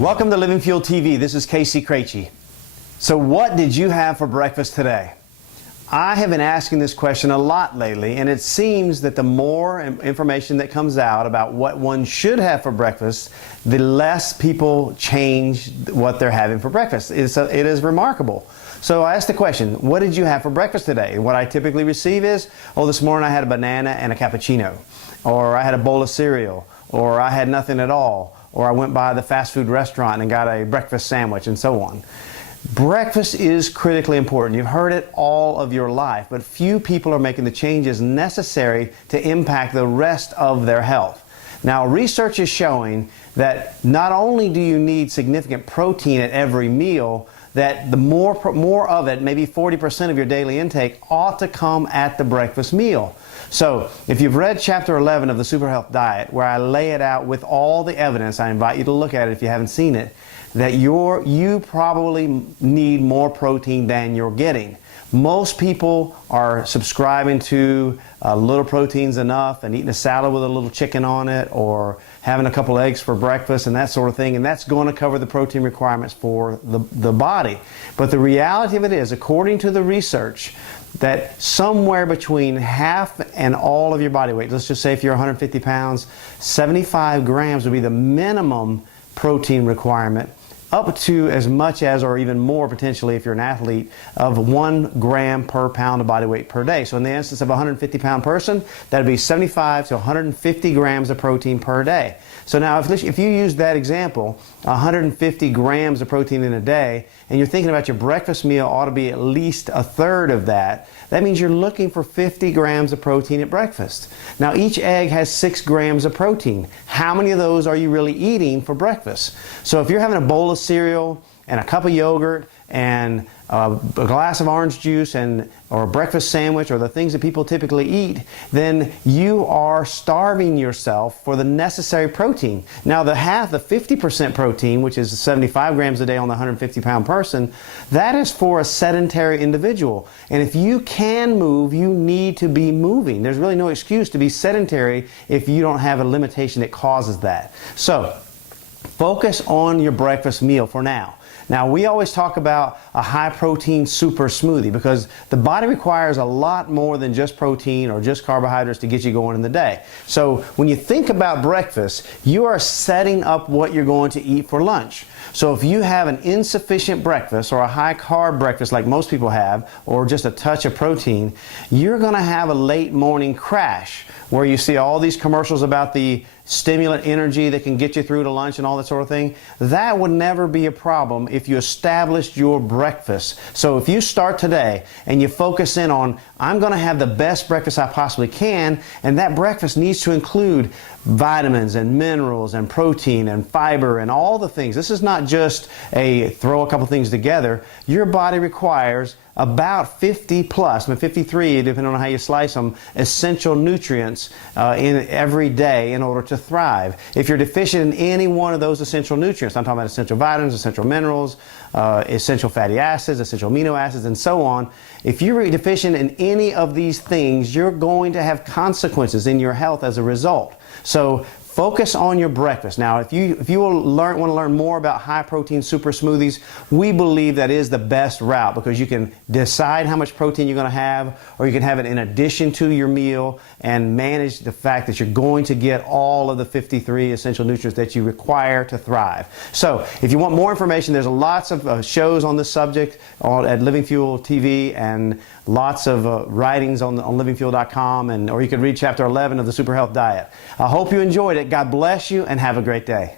Welcome to Living Fuel TV. This is KC Craichy. So what did you have for breakfast today? I have been asking this question a lot lately, and it seems that the more information that comes out about what one should have for breakfast, the less people change what they're having for breakfast. It is remarkable. So I asked the question, what did you have for breakfast today? What I typically receive is, oh, this morning I had a banana and a cappuccino, or I had a bowl of cereal, or I had nothing at all, or I went by the fast food restaurant and got a breakfast sandwich, and so on. Breakfast is critically important. You've heard it all of your life, but few people are making the changes necessary to impact the rest of their health. Now, research is showing that not only do you need significant protein at every meal, that the more of it, maybe 40% of your daily intake, ought to come at the breakfast meal. So, if you've read Chapter 11 of the Super Health Diet, where I lay it out with all the evidence, I invite you to look at it if you haven't seen it, that you probably need more protein than you're getting. Most people are subscribing to little protein's enough and eating a salad with a little chicken on it, or having a couple eggs for breakfast and that sort of thing, and that's going to cover the protein requirements for the body. But the reality of it is, according to the research, that somewhere between half and all of your body weight, let's just say if you're 150 pounds, 75 grams would be the minimum protein requirement, up to as much as, or even more potentially if you're an athlete, of 1 gram per pound of body weight per day. So in the instance of a 150-pound person, that would be 75 to 150 grams of protein per day. So now if you use that example, 150 grams of protein in a day, and you're thinking about your breakfast meal ought to be at least a third of that, that means you're looking for 50 grams of protein at breakfast. Now each egg has 6 grams of protein. How many of those are you really eating for breakfast? So if you're having a bowl of cereal and a cup of yogurt and a glass of orange juice or a breakfast sandwich, or the things that people typically eat, then you are starving yourself for the necessary protein. Now the 50% protein, which is 75 grams a day on the 150-pound person, that is for a sedentary individual. And if you can move, you need to be moving. There's really no excuse to be sedentary if you don't have a limitation that causes that. So focus on your breakfast meal for now. Now, we always talk about a high-protein super smoothie because the body requires a lot more than just protein or just carbohydrates to get you going in the day. So when you think about breakfast, you are setting up what you're going to eat for lunch. So if you have an insufficient breakfast or a high-carb breakfast like most people have, or just a touch of protein, you're going to have a late morning crash where you see all these commercials about the stimulant energy that can get you through to lunch and all that sort of thing. That would never be a problem if you established your breakfast. So if you start today and you focus in on, I'm going to have the best breakfast I possibly can, and that breakfast needs to include vitamins and minerals and protein and fiber and all the things. This is not just a throw a couple things together. Your body requires about 50 plus, 53, depending on how you slice them, essential nutrients in every day in order to thrive. If you're deficient in any one of those essential nutrients, I'm talking about essential vitamins, essential minerals, essential fatty acids, essential amino acids, and so on. If you're deficient in any of these things, you're going to have consequences in your health as a result. So focus on your breakfast. Now, if you want to learn more about high-protein super smoothies, we believe that is the best route because you can decide how much protein you're going to have, or you can have it in addition to your meal and manage the fact that you're going to get all of the 53 essential nutrients that you require to thrive. So, if you want more information, there's lots of shows on this subject at LivingFuelTV and lots of writings on LivingFuel.com, or you can read Chapter 11 of the Super Health Diet. I hope you enjoyed it. God bless you and have a great day.